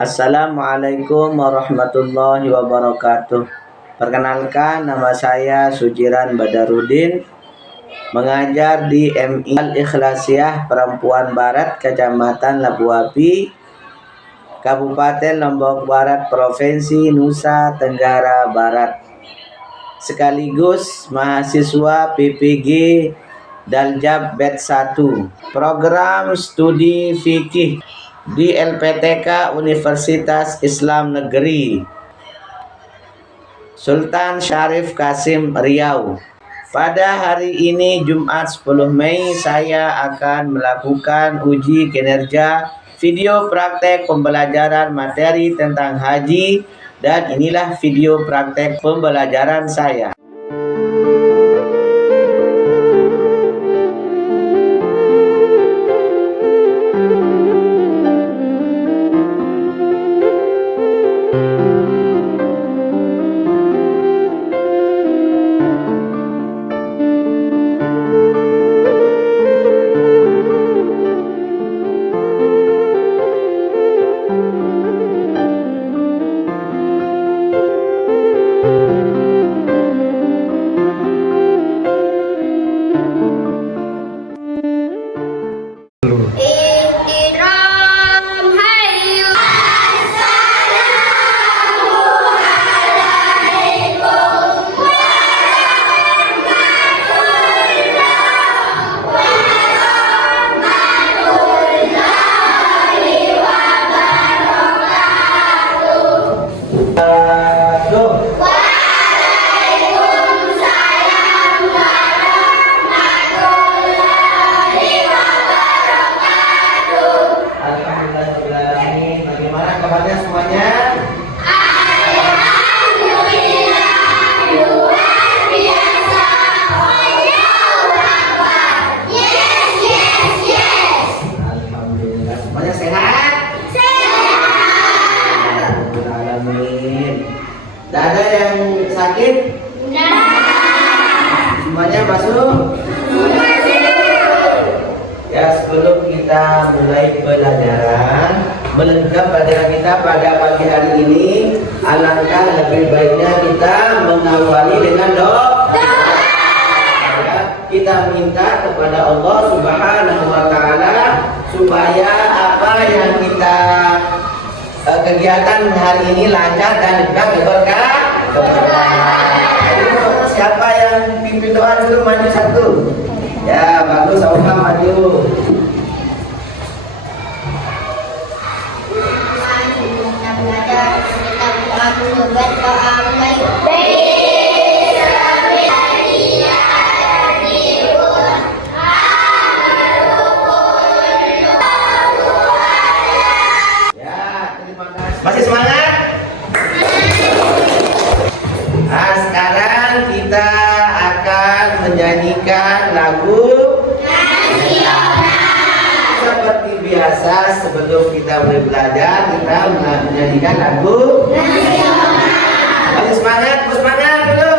Assalamualaikum warahmatullahi wabarakatuh. Perkenalkan, nama saya Sujiran Badarudin, mengajar di MI Al-Ikhlasiyah Perempuan Barat, Kecamatan Labuapi, Kabupaten Lombok Barat, Provinsi Nusa Tenggara Barat. Sekaligus mahasiswa PPG Daljab Batch 1, program studi fikih di LPTK Universitas Islam Negeri Sultan Syarif Kasim Riau. Pada hari ini Jumat 10 Mei saya akan melakukan uji kinerja video praktek pembelajaran materi tentang haji, dan inilah video praktek pembelajaran saya. Tidak ada yang sakit? Semuanya masuk? Ya, sebelum kita mulai pelajaran, melengkap pelajaran kita pada pagi hari ini, alangkah lebih baiknya kita mengawali dengan doa. Kita minta kepada Allah Subhanahu wa Ta'ala supaya apa yang kita kegiatan hari ini lancar dan juga berkah. Siapa yang pimpin doa dulu, maju satu. Ya, bagus, Saudara maju. Kita belajar, kita berdoa mulai. Masih semangat? Nah, sekarang kita akan menyanyikan lagu seperti biasa. Sebelum kita mulai belajar, kita menyanyikan lagu. Masih semangat? Semangat dulu.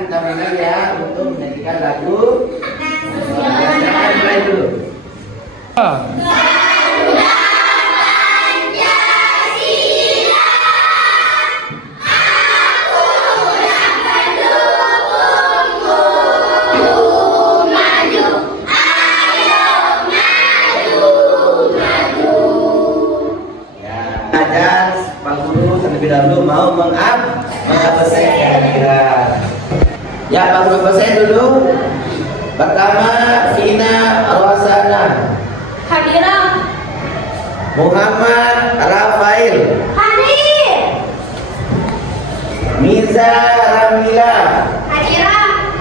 Kita mulai ya untuk menyanyikan lagu. Mulai dulu. Ajar Pak Guru terlebih dahulu mau mengabsen kira-kira. Ya, Pak Guru absen dulu. Pertama, Vina Rosana. Hadirah. Muhammad Rafael. Hadir. Miza Ramila. Hadirah.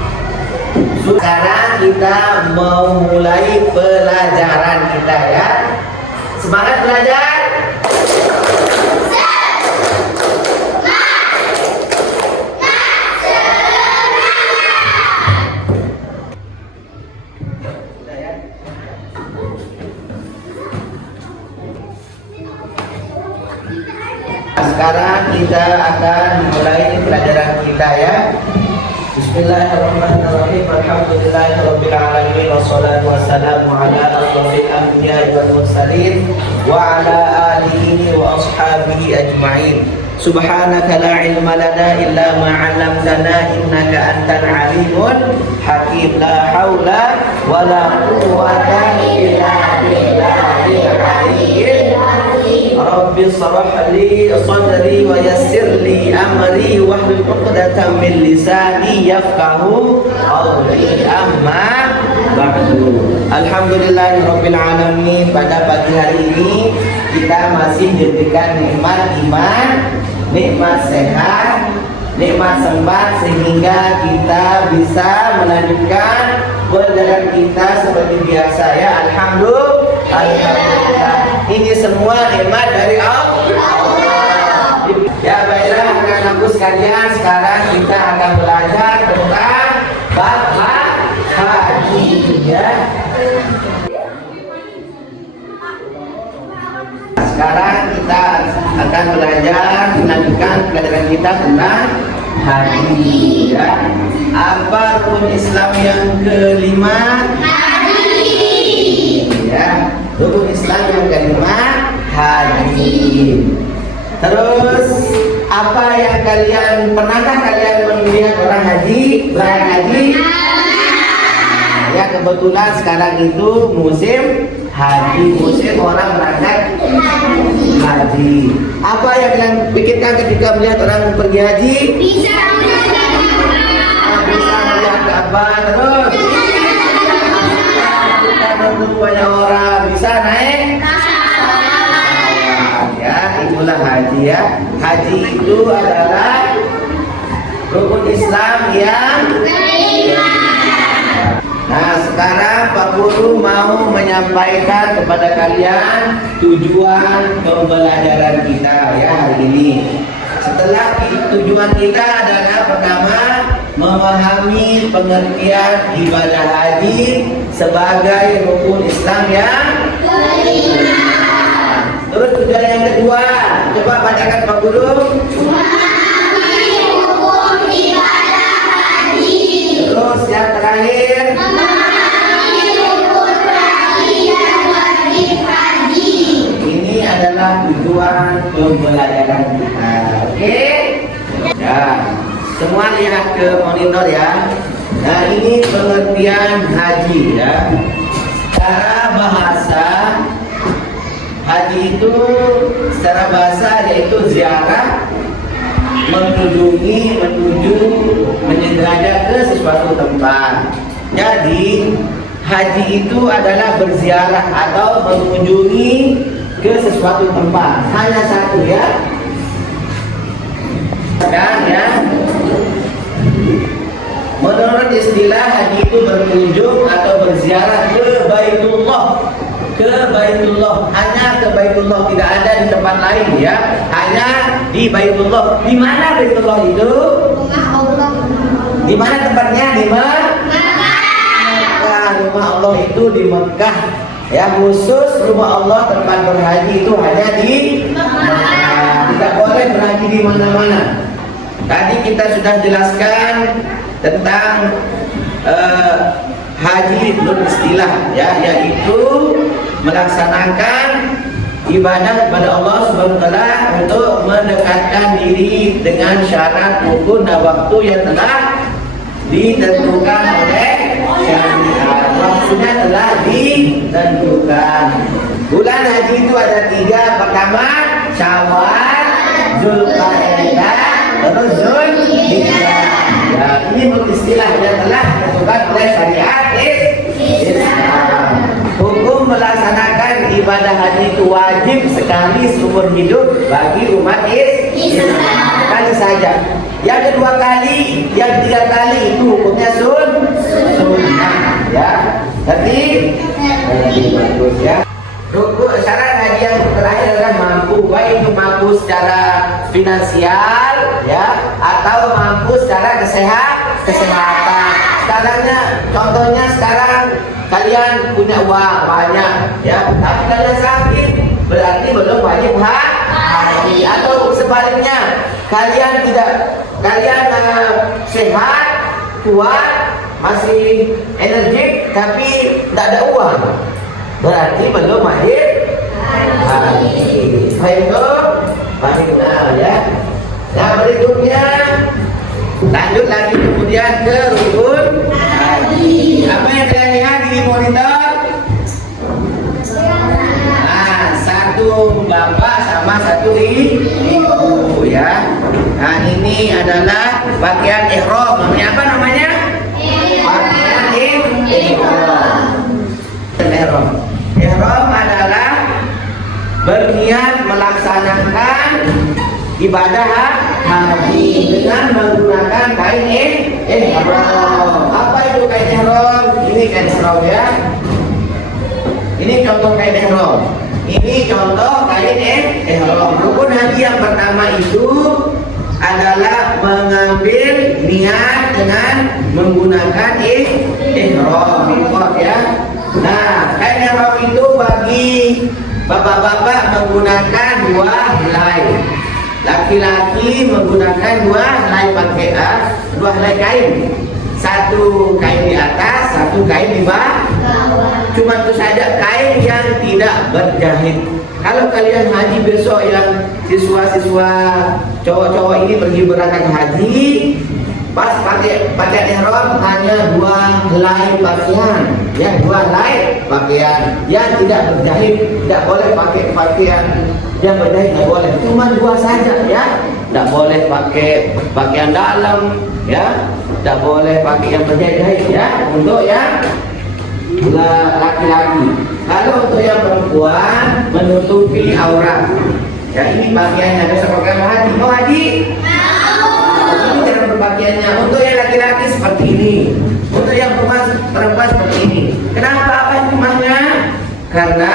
Sekarang kita mau mulai pelajaran kita ya. Semangat belajar. Sekarang kita akan mulai pelajaran kita ya. Bismillahirrahmanirrahim. Alhamdulillahirabbil alamin wassalatu wassalamu ala asyrofil anbiya'i wal mursalin wa ala alihi wa ashabihi ajma'in. Subhanaka la ilma lana illa ma 'allamtana innaka antal alimul hakim. La haula wa la quwwata illa billahil aliyyil azim. Rabbi shrah li sadri wa yassir li amri wahlul 'uqdatam min lisani yafqahu qawli. Amma ba'du. Alhamdulillahirabbil alamin. Pada pagi hari ini kita masih diberikan nikmat iman, nikmat sehat, nikmat sempat sehingga kita bisa melanjutkan perjalanan kita seperti biasa ya. Alhamdulillah. Ini semua nikmat dari Allah. Ya baiklah anak-anakku sekalian, sekarang kita akan belajar tentang bab haji ya. Sekarang kita akan belajar melanjutkan pelajaran kita tentang haji ya. Apa rukun Islam yang kelima? Haji. Ya, rukun Islam yang kelima haji. Terus apa yang pernahkah kalian melihat orang haji, berangkat haji? Ya, kebetulan sekarang itu musim haji, musim orang berangkat haji. Apa yang kalian pikirkan ketika melihat orang pergi haji? Bisa melihat Ka'bah, terus kita bertemu banyak orang, bisa naik ya. Itulah haji ya. Haji itu adalah rukun Islam yang Nah, sekarang Pak Guru mau menyampaikan kepada kalian tujuan pembelajaran kita ya hari ini. Setelah tujuan kita adalah pertama memahami pengertian ibadah haji sebagai rukun Islam yang kelima. Terus tujuan yang kedua, coba bacakan Pak Guru. Terus yang terakhir, ini adalah tujuan pembelajaran kita. Oke? Ya, semua lihat ke monitor ya. Nah, ini pengertian haji ya. Secara bahasa, haji itu secara bahasa yaitu ziarah, menuju, menyengaja ke sesuatu tempat. Jadi haji itu adalah berziarah atau mengunjungi ke sesuatu tempat. Hanya satu ya. Dan ya, menurut istilah haji itu berkunjung atau berziarah ke Baitullah. Ke Baitullah, hanya ke Baitullah, tidak ada di tempat lain ya. Hanya di Baitullah. Di mana Baitullah itu? Rumah Allah. Di mana tempatnya? Di Mekah. Rumah Allah itu di Mekah. Ya, khusus rumah Allah tempat berhaji itu hanya di Mekah. Tidak boleh berhaji di mana-mana. Tadi kita sudah jelaskan tentang haji menurut istilah ya, yaitu melaksanakan ibadah kepada Allah Subhanahu wa taala untuk mendekatkan diri dengan syarat rukun dan waktu yang telah ditentukan oleh syariat. Waktunya telah ditentukan. Bulan haji itu ada 3. Pertama Syawal, Zulqa'dah, terus Zulhijjah. Ya, ini menurut istilah yang telah ditentukan oleh syariat Islam. Hukum melaksanakan ibadah haji itu wajib sekali seumur hidup bagi umat Islam. Sekali saja. Yang kedua kali, yang 3 kali itu hukumnya sunnah. Ya, jadi bagus ya. Rukun syarat haji yang terakhir adalah mampu, baik itu mampu secara finansial ya atau mampu secara kesehatan. Contohnya sekarang kalian punya uang banyak ya, tapi kalian sakit, berarti belum wajib haji. Atau sebaliknya, kalian sehat kuat, masih energik, tapi tidak ada uang, berarti belum akhir haji. Baik tuh, baik ya. Nah berikutnya lanjut lagi kemudian ke rukun haji. Apa yang kalian lihat di monitor? Nah, satu bapak sama satu ibu ya. Nah ini adalah pakaian ihram. Namanya apa namanya? Pakaian ihram. Ihram adalah berniat melaksanakan ibadah haji dengan menggunakan kain ihram. Apa itu kain ihram? Ini kain ihram ya. Ini contoh kain ihram. Ini contoh kain ihram. Rukun haji yang pertama itu adalah mengambil niat dengan menggunakan ihram ya. Nah, kain ihram itu bagi bapak-bapak menggunakan dua helai. Laki-laki menggunakan dua helai pakaian, dua helai kain. Satu kain di atas, satu kain di bawah. Cuma itu saja kain yang tidak berjahit. Kalau kalian haji besok yang siswa-siswa cowok-cowok ini pergi berangkat haji, pas pakai pakaian ihram hanya dua helai pakaian, ya dua helai pakaian yang tidak berjahit, tidak boleh pakai pakaian yang berjahit, tidak boleh, cuma dua saja ya, tidak boleh pakai pakaian dalam, ya, tidak boleh pakai yang berjahit ya, untuk yang laki-laki. Kalau untuk yang perempuan menutupi aurat, ya ini pakaiannya ada pakai haji. Mau haji? Ini cara berpakaiannya. Untuk yang laki-laki seperti ini, untuk yang perempuan seperti ini. Kenapa? Apa hikmahnya? Karena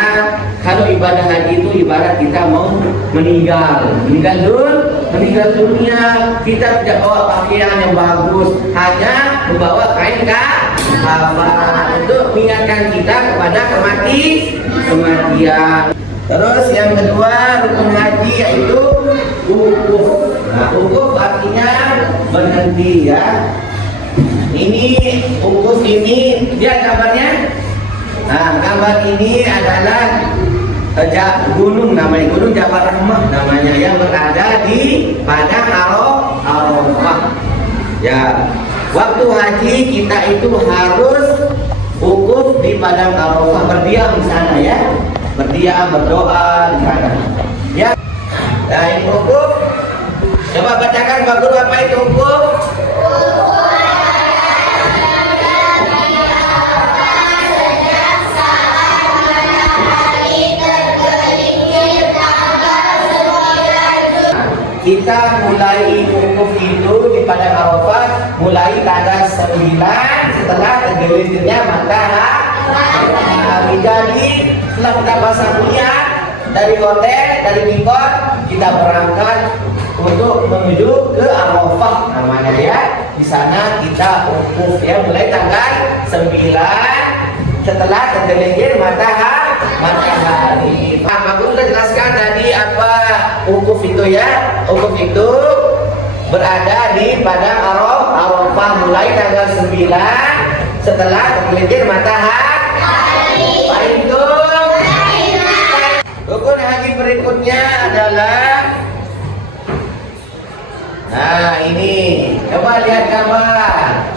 kalau ibadah haji itu ibarat kita mau meninggal dunia, kita tidak bawa pakaian yang bagus, hanya membawa kain kafan untuk mengingatkan kita kepada kematian. Terus yang kedua rukun haji yaitu wukuf. Nah, wukuf artinya berhenti ya. Ini wukuf ini dia gambarnya. Nah, gambar ini adalah gunung namanya, Gunung Jabal Rahmah namanya, yang berada di padang Arafah. Ya, waktu haji kita itu harus wukuf di padang Arafah, berdiam di sana ya, berdiam berdoa di sana. Ya, nah ini wukuf. Coba bacakan Pak Guru, apa itu wukuf? Kita mulai wukuf itu di padang Arafah mulai tanggal 9 setelah tergelincirnya matahari. Jadi setelah kita pasang niat dari hotel, dari mikot, kita berangkat untuk menuju ke Arafah namanya ya. Di sana kita wukuf ya, mulai tanggal 9 setelah tergelincir matahari. Pak Guru sudah jelaskan tadi apa wukuf itu ya. Wukuf itu berada di padang Arafah mulai tanggal 9 setelah tergelincir matahari. Baik itu. Rukun haji berikutnya adalah, nah ini coba lihat gambar.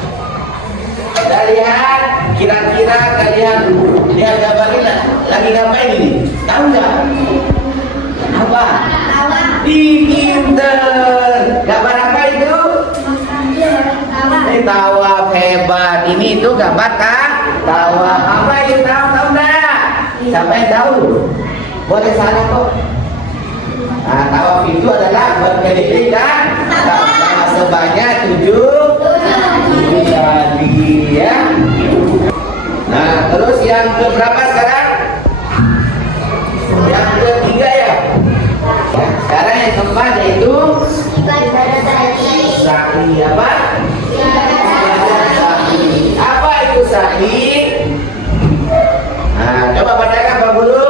Kita lihat, kira-kira kalian lihat gambar ini lagi ngapain ini? Tahu nggak? Apa? Pinter. Gambar apa itu? Ini tawaf, hebat. Ini itu gambar tawaf. Apa itu tahu nggak? Siapa yang tahu? Boleh salah kok. Nah, tawaf itu adalah berkeliling dan sebanyak 7 kali ya. Nah, terus yang keberapa sekarang? Yang ketiga ya. Sekarang yang keempat yaitu sa'i. Apa? Apa itu sa'i? Nah, coba bacakan Pak Guru.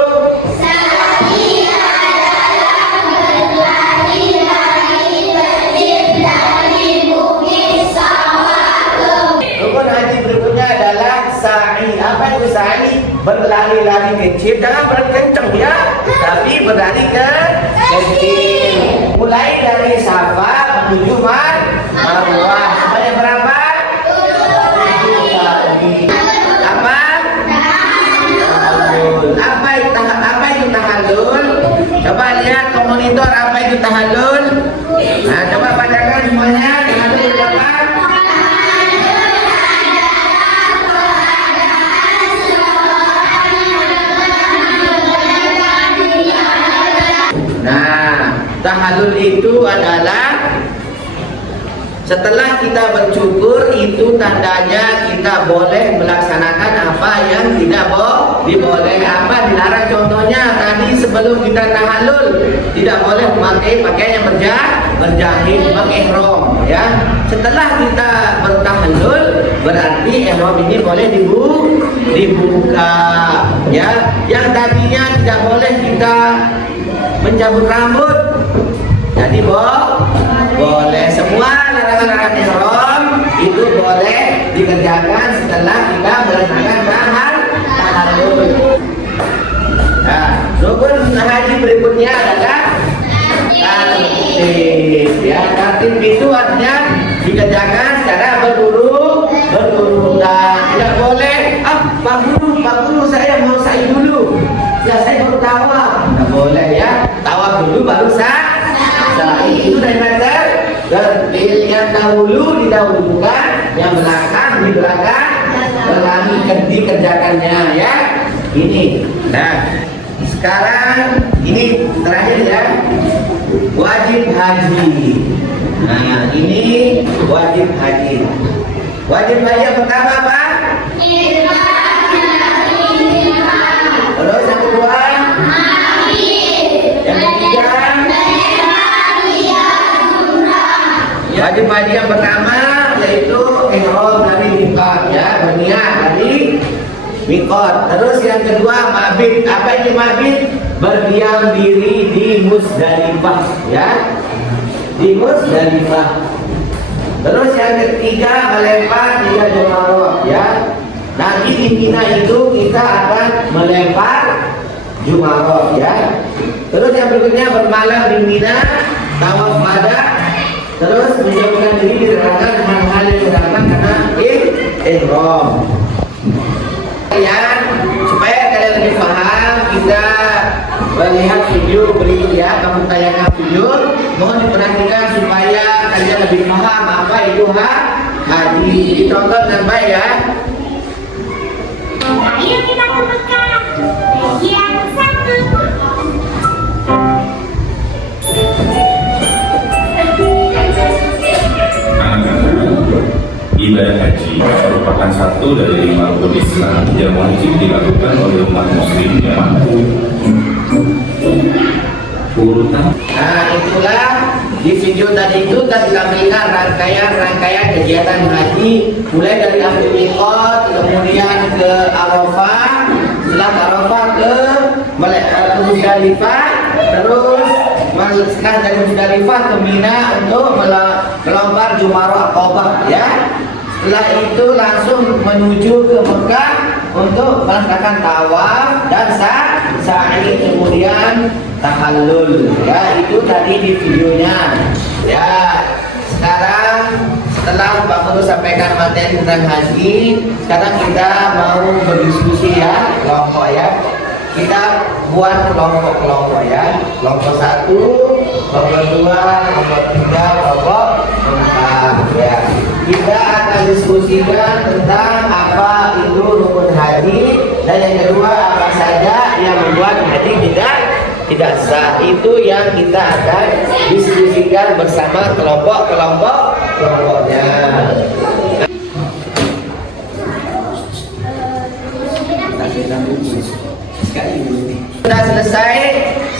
berlari-lari kecil, jangan berkencang ya, tapi berlari kecil. Mulai dari Safa menuju Marwah. Sebanyak berapa? 7 kali. Apa? Tahallul. Apa itu tahallul? Coba lihat ke monitor apa itu tahallul. Nah, coba bacakan semuanya. Tahallul berapa? Nah, tahallul itu adalah setelah kita bercukur, itu tandanya kita boleh melaksanakan apa yang tidak boleh, apa dilarang. Contohnya tadi sebelum kita tahallul tidak boleh memakai pakaian yang berjahit, memakai ihram ya. Setelah kita bertahallul berarti ihram ini boleh dibuka ya. Yang tadinya tidak boleh kita mencabut rambut, jadi boleh. Semua larangan-larangan ihram itu boleh dikerjakan setelah kita melaksanakan tahallul. Nah, rukun haji berikutnya adalah tartib ya. Tartib itu artinya dikerjakan secara berurutan. Tidak boleh, Pak Guru saya mau sa'i dulu. Ya, saya baru tawaf. Tidak boleh ya. Tawaf dulu baru sa'i. Itu dari mana? Tertil yang dahulu didahulukan, yang belakang di belakang, dikerjakannya ya. Ini. Nah, sekarang ini terakhir ya. Wajib haji. Nah, ini wajib haji. Wajib haji yang pertama apa? Terus yang kedua? Yang ketiga? Wajib haji yang pertama yaitu ihram dari miqat ya, berniat dari miqat. Terus yang kedua mabit. Apa itu mabit? Berdiam diri di Muzdalifah ya, di Muzdalifah. Terus yang ketiga melempar 3 jamrah ya. Nanti di Mina itu kita akan melempar Jumarah ya. Terus yang berikutnya bermalam di Mina, tawaf wada. Terus menjauhkan diri diterangkan hal-hal yang dilarang karena ihram. Kalian supaya kalian lebih paham, kita melihat video berikut ya. Kamu tayangkan video, mohon diperhatikan supaya kalian lebih paham apa itu haji. Ditonton dengan baik ya. Ayo kita ke Mekah. Yang satu. Ibadah haji merupakan satu dari 5 rukun Islam yang wajib dilakukan oleh umat muslim yang mampu. Nah, itulah di video tadi itu kita ditampilkan rangkaian kegiatan haji mulai dari ambil miqat, kemudian ke Arafah, setelah Arafah ke Muzdalifah, terus setelah dari Muzdalifah ke Mina untuk melempar Jumarah Aqabah ya. Setelah itu langsung menuju ke Mekah untuk melaksanakan tawaf dan sa'i, kemudian tahallul ya. Itu tadi di videonya ya. Sekarang setelah Pak Guru sampaikan materi tentang haji, sekarang kita mau berdiskusi ya, kelompok ya. Kita buat kelompok ya. Kelompok 1, kelompok 2, kelompok 3, kelompok 4 ya. Kita akan diskusikan tentang apa itu rukun haji, dan yang kedua apa saja yang membuat haji tidak sah. Itu yang kita akan diskusikan bersama kelompoknya. Sudah selesai,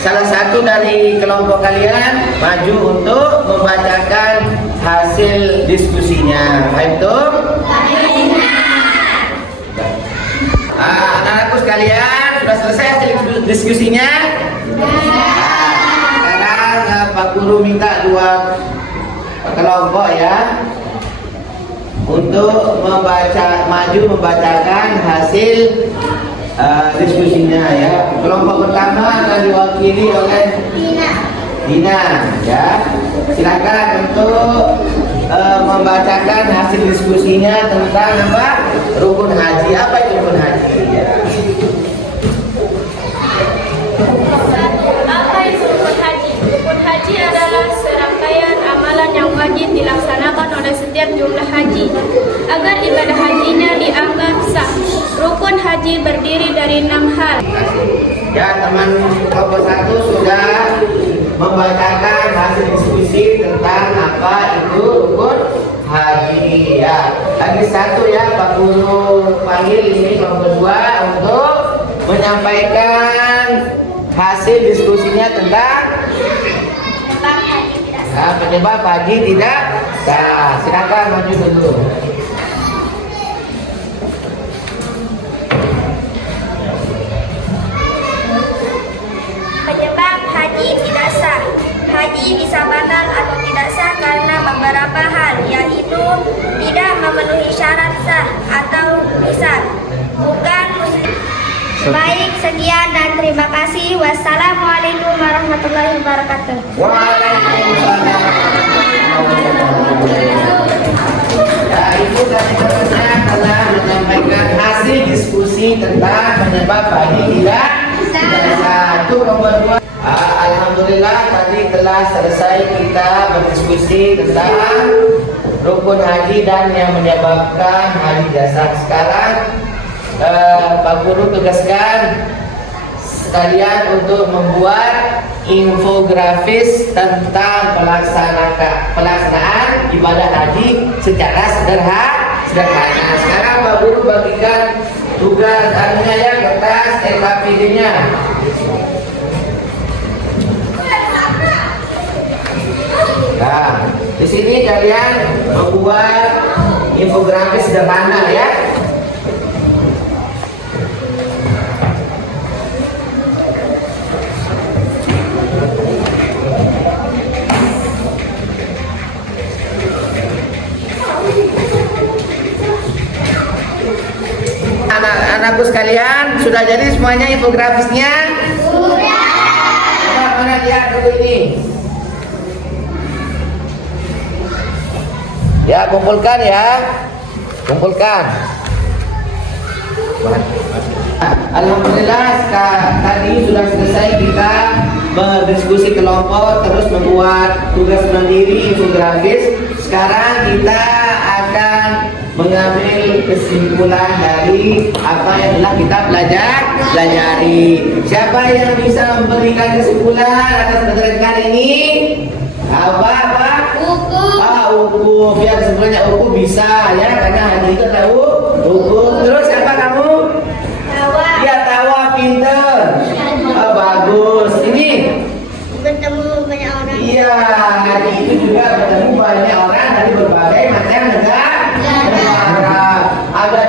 salah satu dari kelompok kalian maju untuk membacakan hasil diskusinya. Baik tuh? Anak-anakku sekalian, sudah selesai hasil diskusinya? Sekarang Pak Guru minta 2 kelompok ya untuk maju membacakan hasil diskusinya ya. Kelompok pertama akan diwakili oleh Dina ya. Silakan untuk membacakan hasil diskusinya tentang apa? Rukun haji. Apa itu rukun haji? Ya. Apa itu rukun haji? Rukun haji adalah serangkaian amalan yang wajib dilaksanakan oleh setiap jumlah haji agar ibadah hajinya dianggap sah. Rukun haji berdiri dari 6 hal. Ya, teman kelompok 1 sudah membacakan hasil diskusi tentang apa itu rukun haji ya. Lagi 1 ya, Pak Guru panggil ini kelompok 2 untuk menyampaikan hasil diskusinya tentang penyebab haji tidak sah. Silakan maju dulu. Penyebab haji tidak sah. Haji bisa batal atau tidak sah karena beberapa hal, yaitu tidak memenuhi syarat sah atau misal bukan muslim. Baik, sekian dan terima kasih. Wassalamualaikum warahmatullahi wabarakatuh. Waalaikumsalam. Ya, Ibu dan teman-teman telah menyampaikan hasil diskusi tentang penyebab haji tidak sah. Nomor 2. Alhamdulillah tadi telah selesai kita berdiskusi tentang rukun haji dan yang menyebabkan haji tidak sah. Sekarang Pak Guru tugaskan sekalian untuk membuat infografis tentang pelaksanaan ibadah haji secara sederhana. Sekarang Pak Guru bagikan tugas anunya ya, kertas LKPD-nya. Nah, di sini kalian membuat infografis sederhana ya. Anak-anakku sekalian, sudah jadi semuanya infografisnya? Sudah. Mana lihat dulu ini. Ya, kumpulkan ya. Kumpulkan. Alhamdulillah tadi sudah selesai kita berdiskusi kelompok, terus membuat tugas mandiri infografis. Sekarang kita akan mengambil kesimpulan dari apa yang telah kita pelajari. Siapa yang bisa memberikan kesimpulan atas pelajaran kali ini? Apa? Ukuf. Ya, sebenarnya ukuf bisa ya, karena haji itu tahu ukuf. Terus siapa kamu? Ya, tawa, pinter. Bagus. Ini Bertemu banyak orang. iya, haji itu juga bertemu banyak orang dari berbagai macam negara. Ada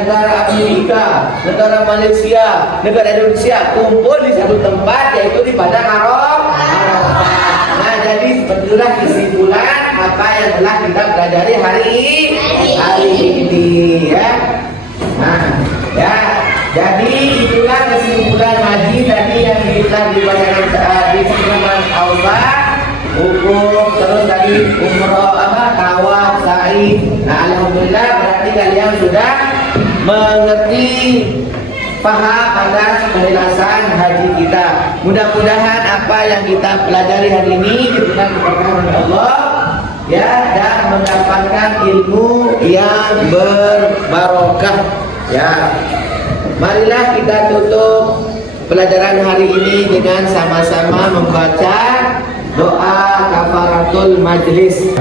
negara Amerika, negara Malaysia, negara Indonesia kumpul di satu tempat, yaitu di Padang Arafah. Nah, jadi itulah kesimpulan apa yang telah kita pelajari hari ini ya. Nah, ya. Jadi itulah kesimpulan haji tadi yang telah dibacakan di kesimpulan awal, hukum, terus tadi umroh, tawaf, sa'i. Nah, alhamdulillah berarti kalian sudah mengerti, paham atas penjelasan haji kita. Mudah-mudahan apa yang kita pelajari hari ini diberikan keberkahan oleh Allah ya, dan mendapatkan ilmu yang berbarokah ya. Marilah kita tutup pelajaran hari ini dengan sama-sama membaca doa kafaratul majlis.